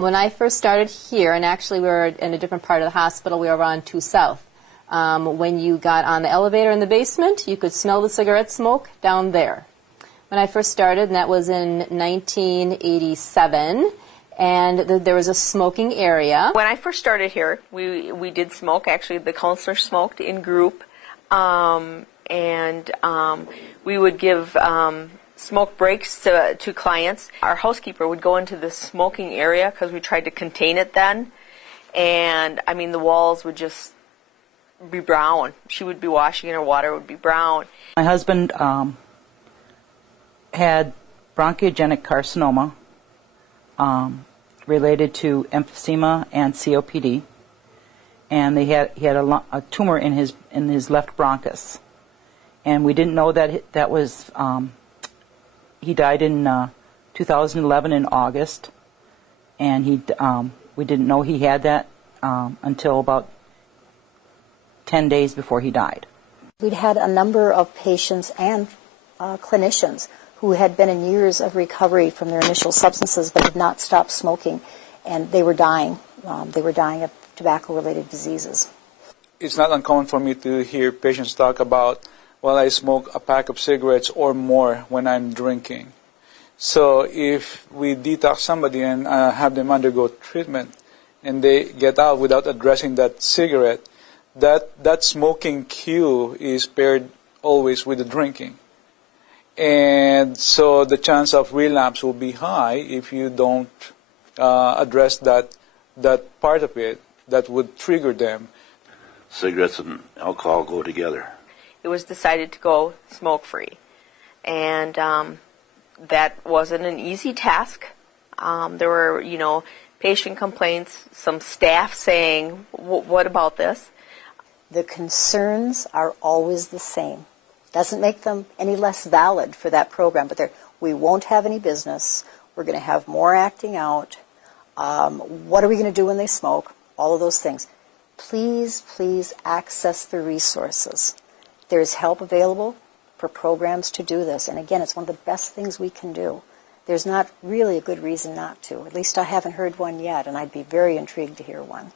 When I first started here, and actually we were in a different part of the hospital, we were on 2 South. When you got on the elevator in the basement, you could smell the cigarette smoke down there. When I first started, and that was in 1987, and there was a smoking area. When I first started here, we did smoke. Actually, the counselor smoked in group, and we would give smoke breaks to clients. Our housekeeper would go into the smoking area because we tried to contain it then, and I mean the walls would just be brown. She would be washing and her water would be brown. My husband had bronchiogenic carcinoma related to emphysema and COPD, and he had a tumor in his left bronchus, and we didn't know that was. He died in 2011 in August, and we didn't know he had that until about 10 days before he died. We'd had a number of patients and clinicians who had been in years of recovery from their initial substances but had not stopped smoking, and they were dying. They were dying of tobacco-related diseases. It's not uncommon for me to hear patients talk about, well, I smoke a pack of cigarettes or more when I'm drinking. So if we detox somebody and have them undergo treatment and they get out without addressing that cigarette, that smoking cue is paired always with the drinking. And so the chance of relapse will be high if you don't address that part of it that would trigger them. Cigarettes and alcohol go together. It was decided to go smoke-free, and that wasn't an easy task. There were, patient complaints, some staff saying, what about this? The concerns are always the same. Doesn't make them any less valid for that program, but we won't have any business. We're going to have more acting out. What are we going to do when they smoke? All of those things. Please, please access the resources. There's help available for programs to do this. And again, it's one of the best things we can do. There's not really a good reason not to. At least I haven't heard one yet, and I'd be very intrigued to hear one.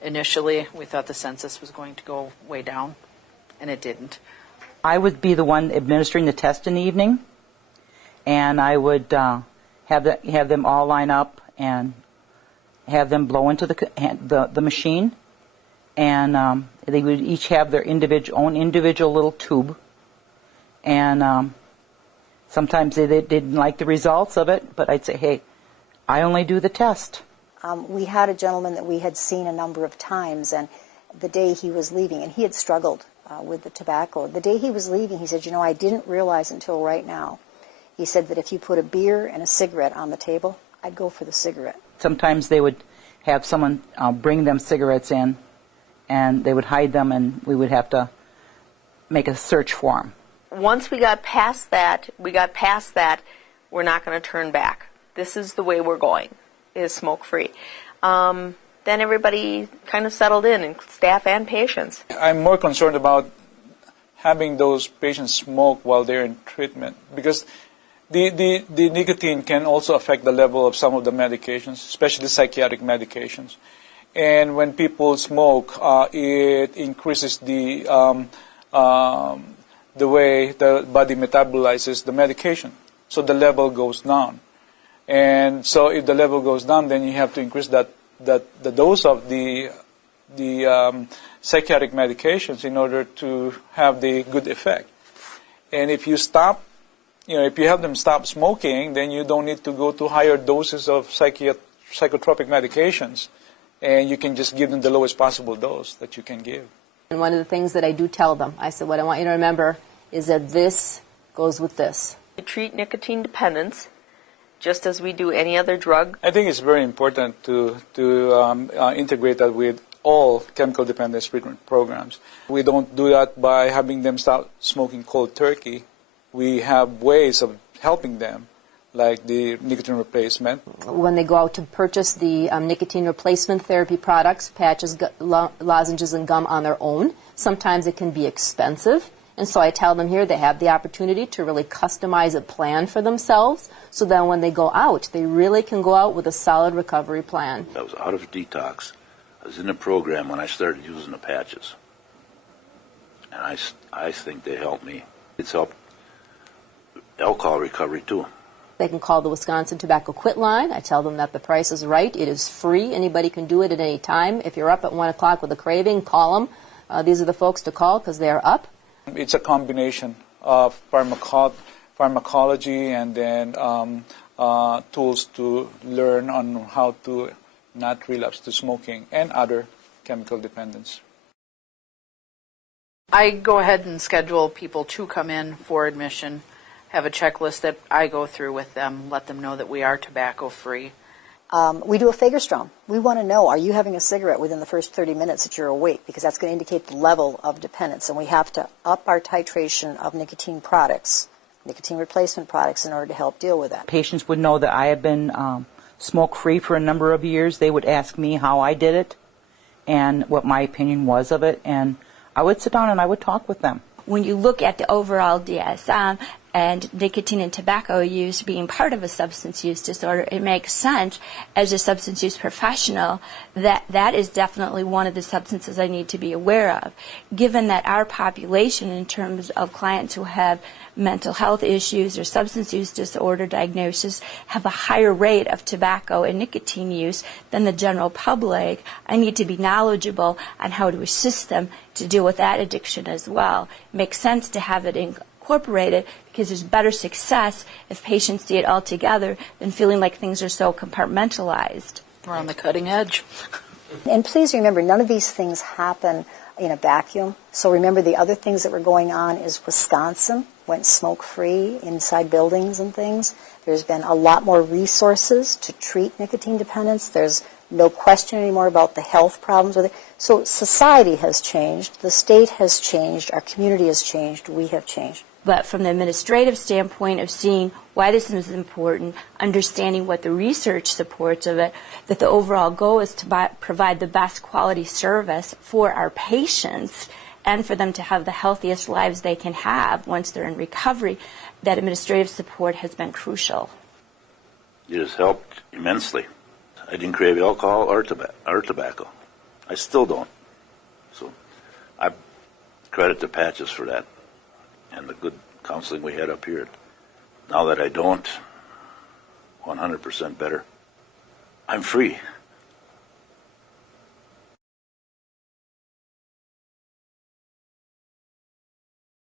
Initially, we thought the census was going to go way down, and it didn't. I would be the one administering the test in the evening, and I would have them all line up and have them blow into the machine, and they would each have their own individual little tube, and sometimes they didn't like the results of it, but I'd say, hey, I only do the test. We had a gentleman that we had seen a number of times, and the day he was leaving, and he had struggled with the tobacco. The day he was leaving, he said, I didn't realize until right now. He said that if you put a beer and a cigarette on the table, I'd go for the cigarette. Sometimes they would have someone bring them cigarettes in, and they would hide them, and we would have to make a search for them. Once we got past that, we're not going to turn back. This is the way we're going, is smoke-free. Then everybody kind of settled in staff and patients. I'm more concerned about having those patients smoke while they're in treatment, because the nicotine can also affect the level of some of the medications, especially psychiatric medications. And when people smoke, it increases the way the body metabolizes the medication. So the level goes down. And so if the level goes down, then you have to increase the dose of the psychiatric medications in order to have the good effect. And if you stop, if you have them stop smoking, then you don't need to go to higher doses of psychotropic medications, and you can just give them the lowest possible dose that you can give. And one of the things that I do tell them, I said, what I want you to remember is that this goes with this. We treat nicotine dependence just as we do any other drug. I think it's very important to integrate that with all chemical dependence treatment programs. We don't do that by having them stop smoking cold turkey. We have ways of helping them, like the nicotine replacement. When they go out to purchase the nicotine replacement therapy products, patches, lozenges, and gum on their own, sometimes it can be expensive. And so I tell them here they have the opportunity to really customize a plan for themselves, so then when they go out, they really can go out with a solid recovery plan. I was out of detox. I was in the program when I started using the patches. And I think they helped me. It's helped alcohol recovery too. They can call the Wisconsin Tobacco Quit line. I tell them that the price is right. It is free. Anybody can do it at any time. If you're up at 1 o'clock with a craving, call them. These are the folks to call because they are up. It's a combination of pharmacology and then tools to learn on how to not relapse to smoking and other chemical dependence. I go ahead and schedule people to come in for admission, have a checklist that I go through with them, let them know that we are tobacco-free. We do a Fagerstrom. We want to know, are you having a cigarette within the first 30 minutes that you're awake? Because that's going to indicate the level of dependence. And we have to up our titration of nicotine products, nicotine replacement products, in order to help deal with that. Patients would know that I have been smoke-free for a number of years. They would ask me how I did it and what my opinion was of it. And I would sit down and I would talk with them. When you look at the overall DSM and nicotine and tobacco use being part of a substance use disorder, it makes sense as a substance use professional that that is definitely one of the substances I need to be aware of. Given that our population in terms of clients who have mental health issues or substance use disorder diagnosis have a higher rate of tobacco and nicotine use than the general public, I need to be knowledgeable on how to assist them to deal with that addiction as well. It makes sense to have it incorporated because there's better success if patients see it all together than feeling like things are so compartmentalized. We're on the cutting edge. And please remember, none of these things happen in a vacuum. So remember, the other things that were going on is Wisconsin went smoke-free inside buildings and things. There's been a lot more resources to treat nicotine dependence. There's no question anymore about the health problems with it. So society has changed. The state has changed. Our community has changed. We have changed. But from the administrative standpoint of seeing why this is important, understanding what the research supports of it, that the overall goal is to provide the best quality service for our patients and for them to have the healthiest lives they can have once they're in recovery, that administrative support has been crucial. It has helped immensely. I didn't crave alcohol or tobacco. I still don't. So I credit the patches for that and the good counseling we had up here. Now that I don't, 100% better. I'm free.